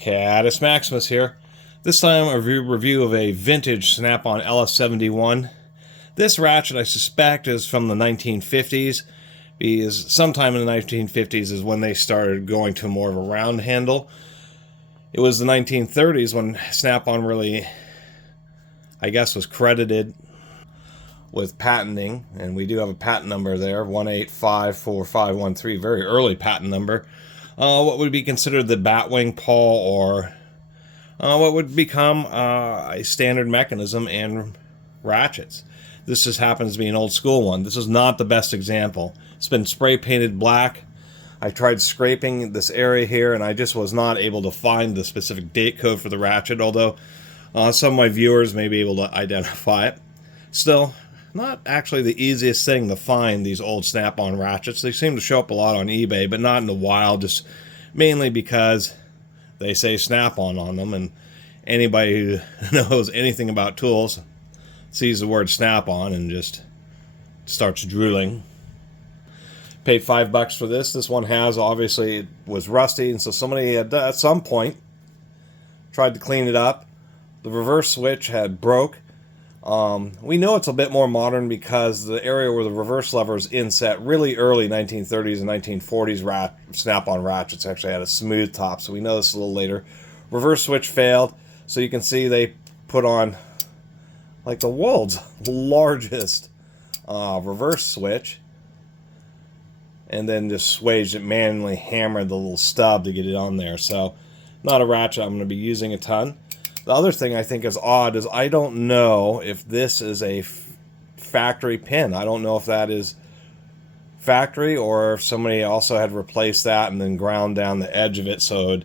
Catus Maximus here. This time a review of a vintage Snap-on LS71. This ratchet I suspect is from the 1950s, because sometime in the 1950s is when they started going to more of a round handle. It was the 1930s when Snap-on really, I guess, was credited with patenting, and we do have a patent number there, 1854513, very early patent number. What would be considered the batwing pawl, or what would become a standard mechanism in ratchets. This just happens to be an old school one. This is not the best example. It's been spray painted black. I tried scraping this area here and I just was not able to find the specific date code for the ratchet, although some of my viewers may be able to identify it. Still, not actually the easiest thing to find these old Snap-on ratchets. They seem to show up a lot on eBay, but not in the wild, just mainly because they say Snap-on on them, and anybody who knows anything about tools sees the word Snap-on and just starts drooling. Paid $5 for this. This one obviously it was rusty, and so somebody had at some point tried to clean it up. The reverse switch had broke. We know it's a bit more modern because the area where the reverse lever is inset, really early 1930s and 1940s Snap-on ratchets actually had a smooth top, so we know this a little later. Reverse switch failed, so you can see they put on like the world's largest reverse switch, and then just swaged it, manually hammered the little stub to get it on there. So not a ratchet I'm going to be using a ton. The other thing I think is odd is I don't know if this is a factory pin. I don't know if that is factory or if somebody also had replaced that and then ground down the edge of it so it would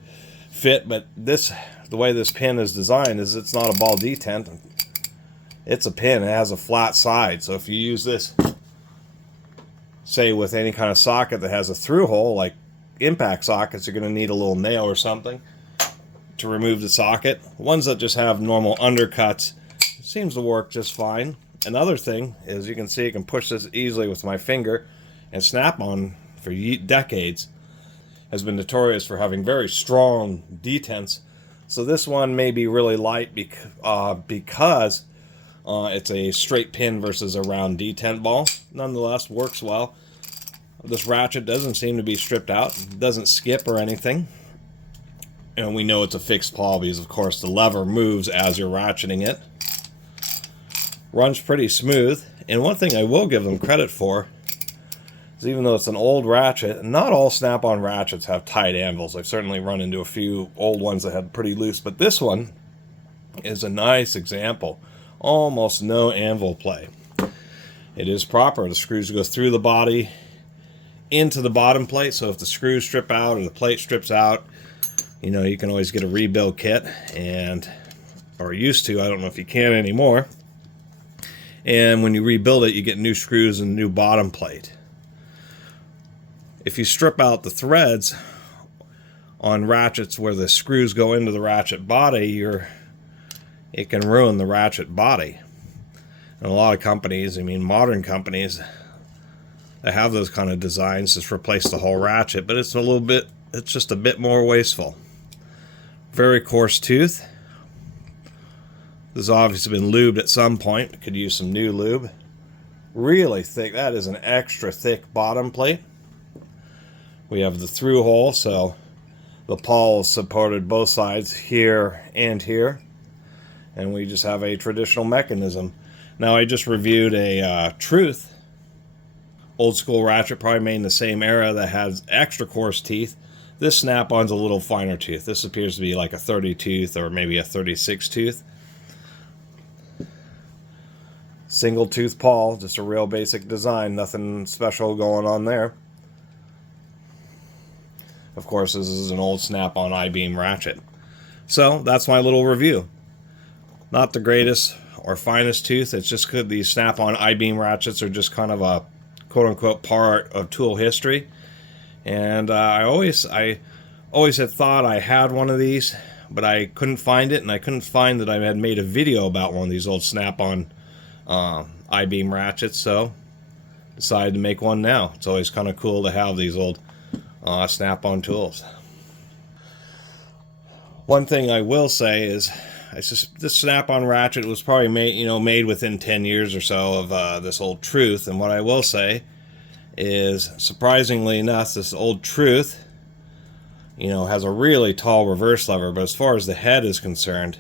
fit. But this, the way this pin is designed, is it's not a ball detent. It's a pin. It has a flat side. So if you use this, say with any kind of socket that has a through hole, like impact sockets, you're going to need a little nail or something to remove the socket. Ones that just have normal undercuts seems to work just fine. Another thing is you can see I can push this easily with my finger, and Snap-on for decades has been notorious for having very strong detents. So this one may be really light because it's a straight pin versus a round detent ball. Nonetheless, works well. This ratchet doesn't seem to be stripped out. It doesn't skip or anything. And we know it's a fixed pawl because, of course, the lever moves as you're ratcheting it. Runs pretty smooth. And one thing I will give them credit for is, even though it's an old ratchet, not all Snap-on ratchets have tight anvils. I've certainly run into a few old ones that had pretty loose, but this one is a nice example. Almost no anvil play. It is proper. The screws go through the body into the bottom plate, so if the screws strip out or the plate strips out, you know, you can always get a rebuild kit, or used to. I don't know if you can anymore. And when you rebuild it, you get new screws and new bottom plate. If you strip out the threads on ratchets where the screws go into the ratchet body, it can ruin the ratchet body. And a lot of companies, I mean modern companies, that have those kind of designs just replace the whole ratchet, but it's just a bit more wasteful. Very coarse tooth. This has obviously been lubed at some point. Could use some new lube. Really thick. That is an extra thick bottom plate. We have the through hole, so the pawl is supported both sides, here and here. And we just have a traditional mechanism. Now, I just reviewed a Truth old school ratchet, probably made in the same era, that has extra coarse teeth. This Snap-on's a little finer tooth. This appears to be like a 30 tooth or maybe a 36 tooth. Single tooth pawl, just a real basic design, nothing special going on there. Of course, this is an old Snap-on I-beam ratchet. So that's my little review. Not the greatest or finest tooth. It's just good these Snap-on I-beam ratchets are just kind of a quote-unquote part of tool history. And I always had thought I had one of these, but I couldn't find it, and I couldn't find that I had made a video about one of these old Snap-on I-beam ratchets, so decided to make one now. It's always kind of cool to have these old Snap-on tools. One thing I will say is, this snap-on ratchet was probably made within 10 years or so of this old Truth. And what I will say is, surprisingly enough, this old Truth, has a really tall reverse lever. But as far as the head is concerned,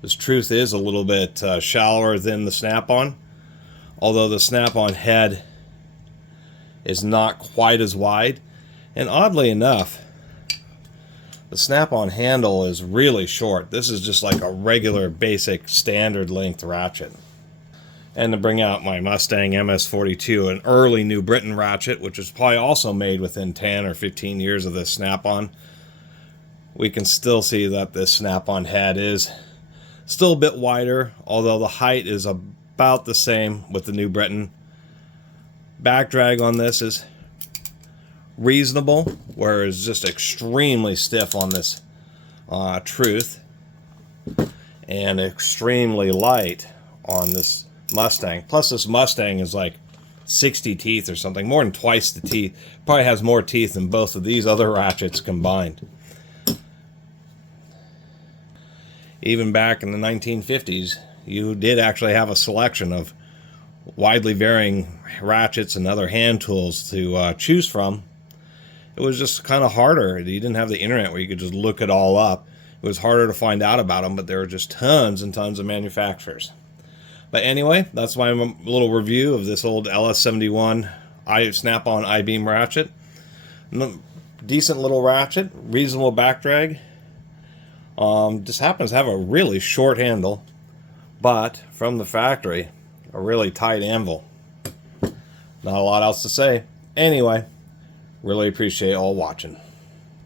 this Truth is a little bit shallower than the snap-on. Although the snap-on head is not quite as wide. And oddly enough, the snap-on handle is really short. This is just like a regular, basic, standard length ratchet. And to bring out my Mustang MS-42, an early New Britain ratchet, which is probably also made within 10 or 15 years of this snap-on, we can still see that this snap-on head is still a bit wider, although the height is about the same with the New Britain. Back drag on this is reasonable, whereas just extremely stiff on this Truth, and extremely light on this Mustang. Plus this Mustang is like 60 teeth or something, more than twice the teeth. Probably has more teeth than both of these other ratchets combined. Even back in the 1950s, you did actually have a selection of widely varying ratchets and other hand tools to choose from. It was just kind of harder. You didn't have the internet where you could just look it all up. It was harder to find out about them, but there were just tons and tons of manufacturers. But anyway, that's my little review of this old LS71 snap-on I-beam ratchet. Decent little ratchet, reasonable back drag. Just happens to have a really short handle, but from the factory, a really tight anvil. Not a lot else to say. Anyway, really appreciate all watching.